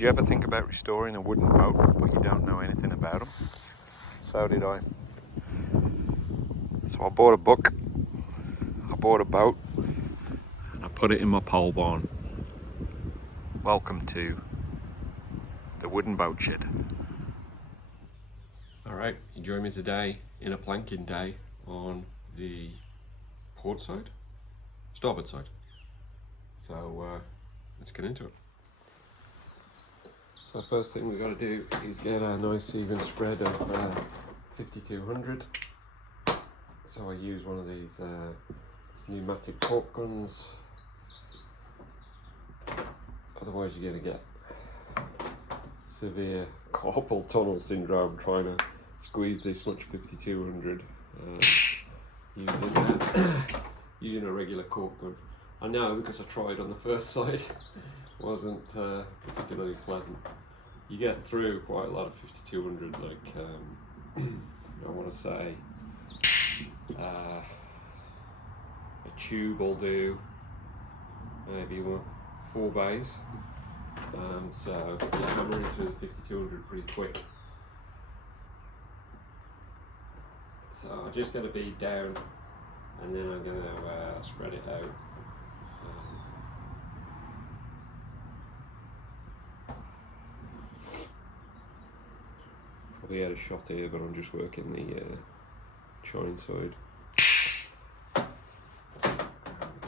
Did you ever think about restoring a wooden boat, but you don't know anything about them? So did I. So I bought a book, I bought a boat, and I put it in my pole barn. Welcome to the wooden boat shed. Alright, you join me today in a planking day on the port side, starboard side. So let's get into it. So first thing we've got to do is get a nice even spread of 5200. So I use one of these pneumatic cork guns, otherwise you're going to get severe carpal tunnel syndrome trying to squeeze this much 5200 using a regular cork gun. I know, because I tried on the first side, wasn't particularly pleasant. You get through quite a lot of 5200, like I want to say a tube will do maybe 4 bays, so you're hammering through the 5200 pretty quick. So I'm just going to bead down and then I'm going to spread it out. Probably had a shot here, but I'm just working the chine side.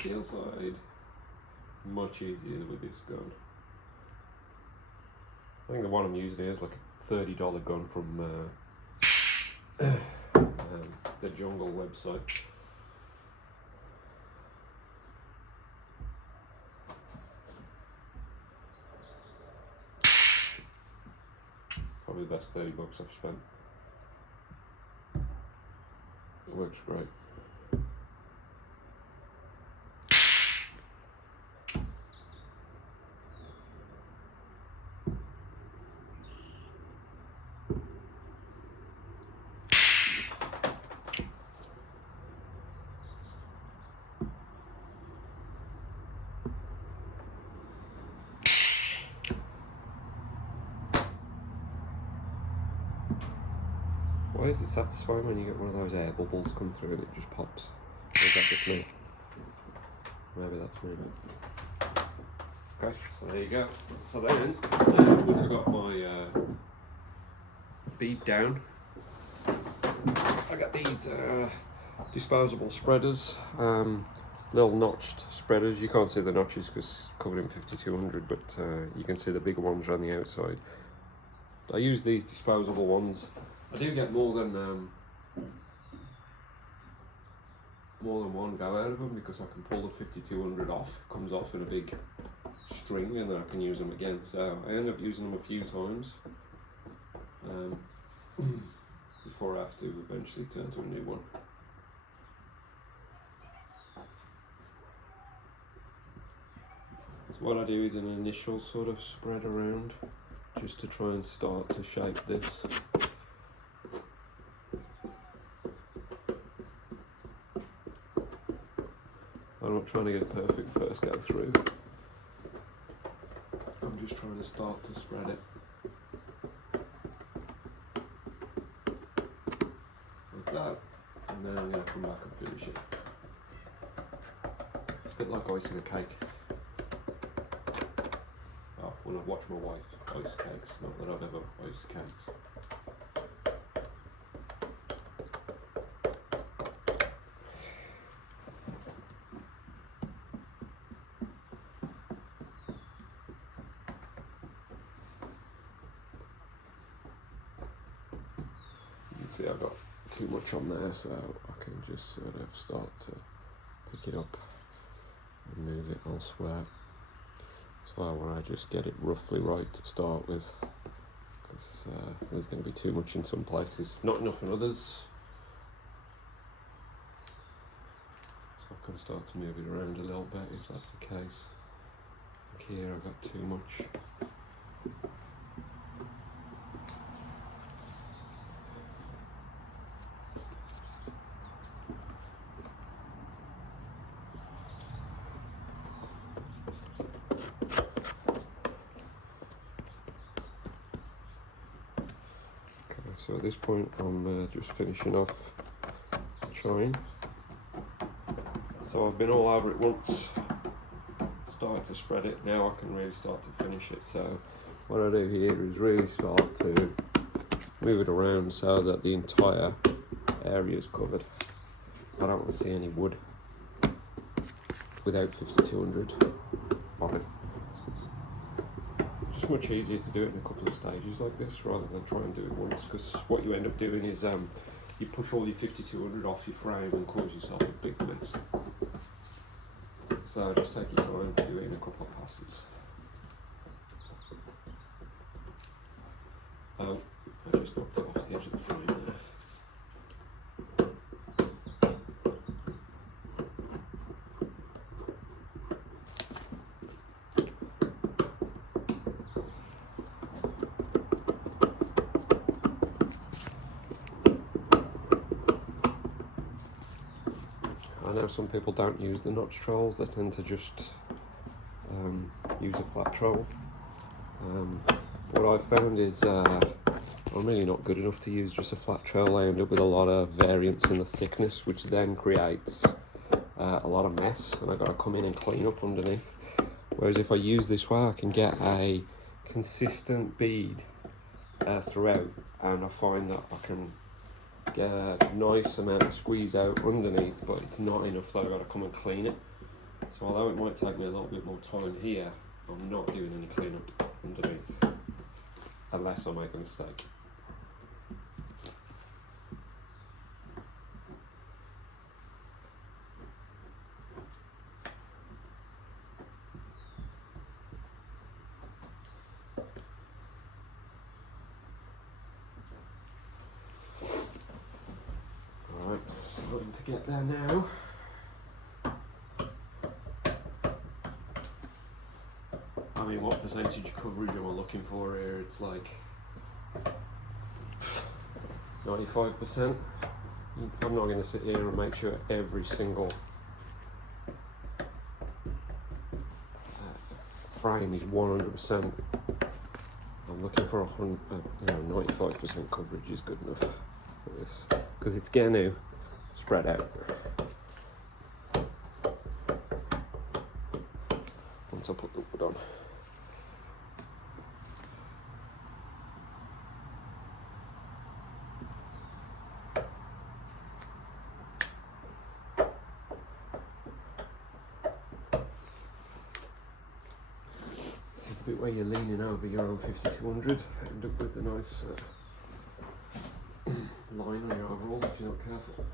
Keel side, much easier with this gun. I think the one I'm using here is like a $30 gun from the Jungle website. Probably the best 30 bucks I've spent. It works great. Why is it satisfying when you get one of those air bubbles come through and it just pops? Or is that just me? Maybe that's me. Okay, so there you go. So then, once I got my bead down, I got these disposable spreaders, little notched spreaders. You can't see the notches because it's covered in 5200, but you can see the bigger ones around the outside. I use these disposable ones. I do get more than one go out of them because I can pull the 5200 off. It comes off in a big string and then I can use them again. So I end up using them a few times before I have to eventually turn to a new one. So what I do is an initial sort of spread around just to try and start to shape this. I'm not trying to get a perfect first go through. I'm just trying to start to spread it. Like that. And then I'm going to come back and finish it. It's a bit like icing a cake. Oh, when I watch my wife ice cakes, not that I've ever iced cakes. See, I've got too much on there, so I can just sort of start to pick it up and move it elsewhere. So where I just get it roughly right to start with, because there's going to be too much in some places, not enough in others. So I can start to move it around a little bit if that's the case. Like here I've got too much. So at this point I'm just finishing off trying. So I've been all over it once, started to spread it, now I can really start to finish it. So what I do here is really start to move it around so that the entire area is covered. I don't want to see any wood without 5200 on it. It's much easier to do it in a couple of stages like this rather than try and do it once, because what you end up doing is you push all your 5200 off your frame and cause yourself a big mess. So just take your time to do it in a couple of passes. Oh, I just knocked it off the edge of the frame there. I know some people don't use the notch trowels, they tend to just use a flat trowel. What I've found is I'm really not good enough to use just a flat trowel. I end up with a lot of variance in the thickness, which then creates a lot of mess, and I've got to come in and clean up underneath. Whereas if I use this way, I can get a consistent bead throughout, and I find that I can get a nice amount of squeeze out underneath, but it's not enough that I've got to come and clean it. So although it might take me a little bit more time here, I'm not doing any cleanup underneath, unless I make a mistake. Alright, starting to get there now. I mean, what percentage coverage am I looking for here? It's like 95%. I'm not going to sit here and make sure every single frame is 100%. I'm looking for 95% coverage is good enough for this, because it's going to spread out once I put the wood on. This is the bit where you're leaning over your own 5200, end up with a nice line on your overalls if you're not careful.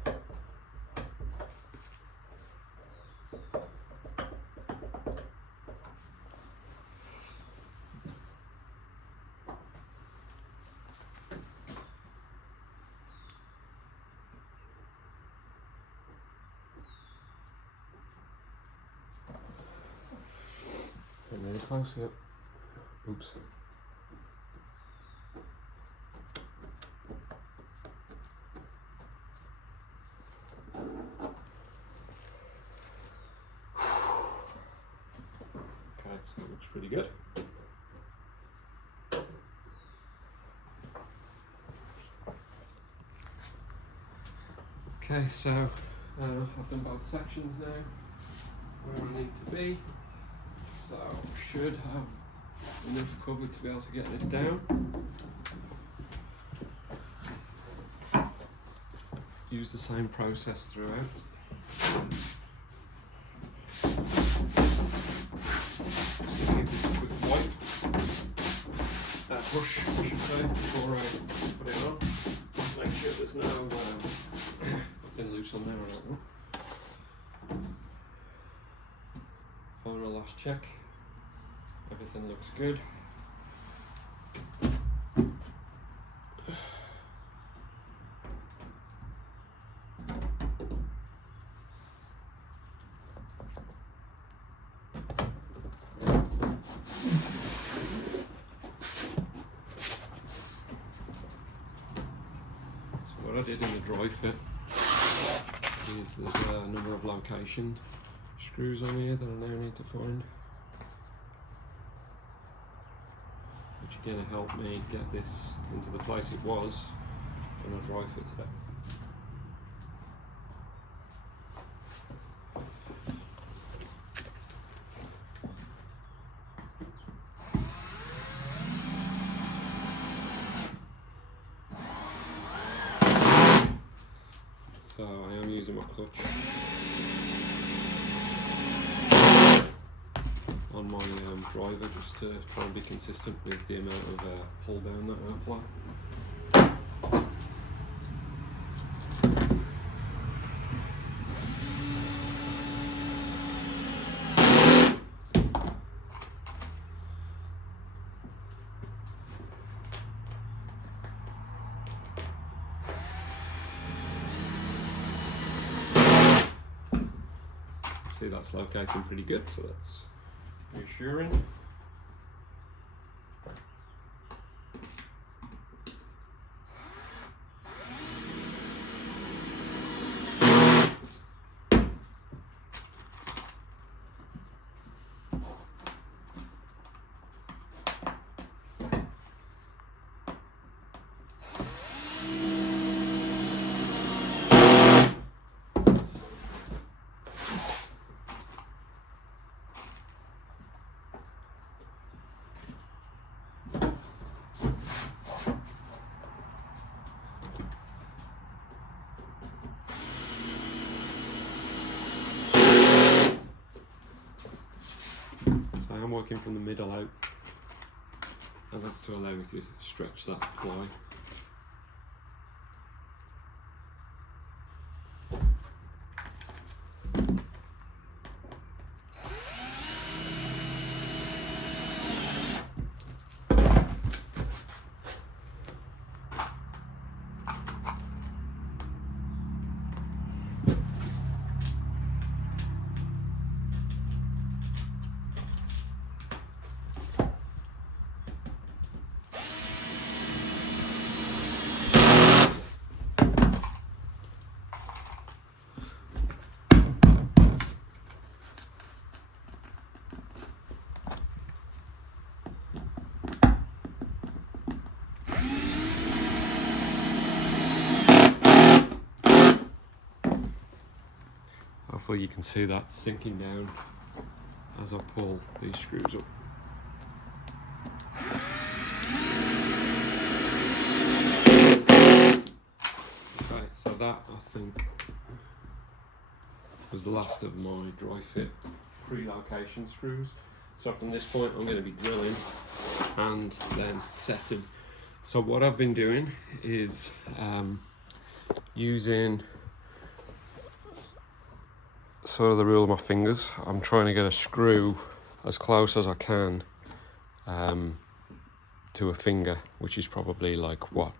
And really close, yep. Oops. Okay, so it looks pretty good. Okay, so I've done both sections now where I need to be. So I should have enough cover to be able to get this down. Use the same process throughout. Just give this a quick wipe, push I should say, before I put it on. Just make sure there's no nothing loose on there, I don't know. Final last check. Everything looks good. So what I did in the dry fit is there's a number of location screws on here that I now need to find, which are going to help me get this into the place it was and I dry fitted it. So I am using my clutch on my driver just to try and be consistent with the amount of pull down that I apply. See, that's locating pretty good, so that's reassuring. I'm working from the middle out, and that's to allow me to stretch that ply. Hopefully you can see that sinking down as I pull these screws up. Okay, so that I think was the last of my dry fit pre-location screws. So from this point I'm going to be drilling and then setting. So what I've been doing is using sort of the rule of my fingers. I'm trying to get a screw as close as I can to a finger, which is probably like what,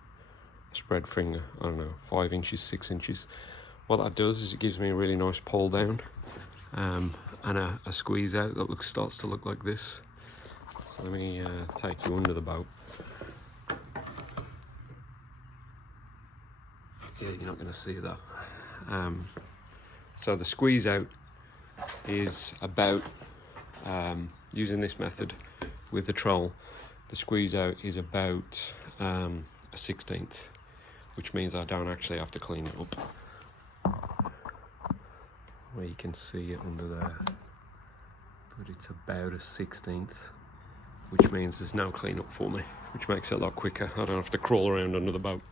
a spread finger, I don't know, 5 inches, 6 inches. What that does is it gives me a really nice pull down and a squeeze out that starts to look like this. So let me take you under the boat. Yeah, you're not going to see that. So the squeeze out is about, using this method with the troll, the squeeze out is about a 1/16, which means I don't actually have to clean it up. Where you can see it under there, but it's about a 1/16, which means there's no clean up for me, which makes it a lot quicker. I don't have to crawl around under the boat.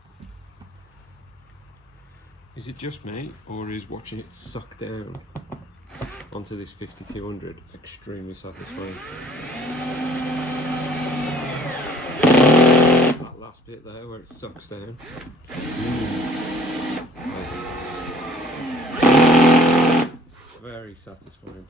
Is it just me, or is watching it suck down onto this 5200 extremely satisfying? That last bit there where it sucks down. Very satisfying.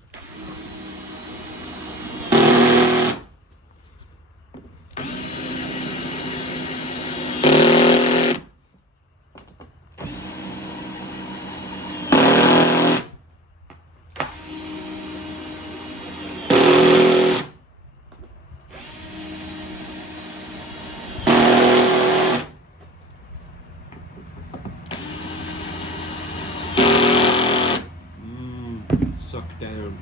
Suck down.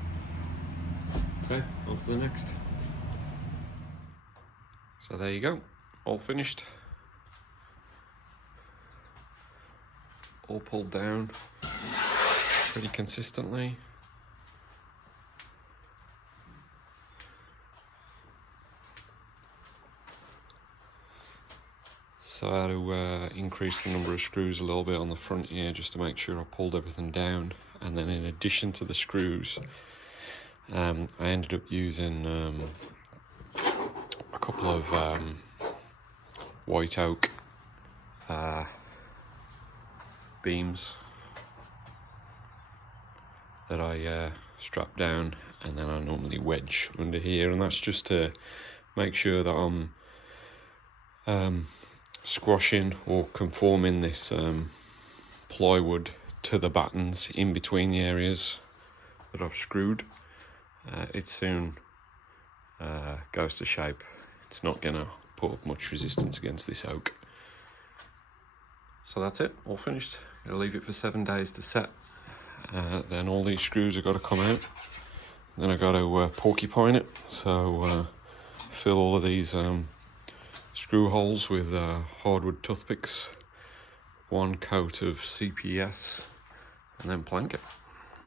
Okay, on to the next. So there you go, all finished. all pulled down pretty consistently. So I had to increase the number of screws a little bit on the front here just to make sure I pulled everything down. And then in addition to the screws, I ended up using a couple of white oak beams that I strap down, and then I normally wedge under here, and that's just to make sure that I'm squashing or conforming this plywood to the battens in between the areas that I've screwed. It soon goes to shape. It's not gonna put up much resistance against this oak. So that's it, all finished. Gonna leave it for 7 days to set. Then all these screws have got to come out. Then I've got to porcupine it. So fill all of these screw holes with hardwood toothpicks, 1 coat of CPS, and then plank it.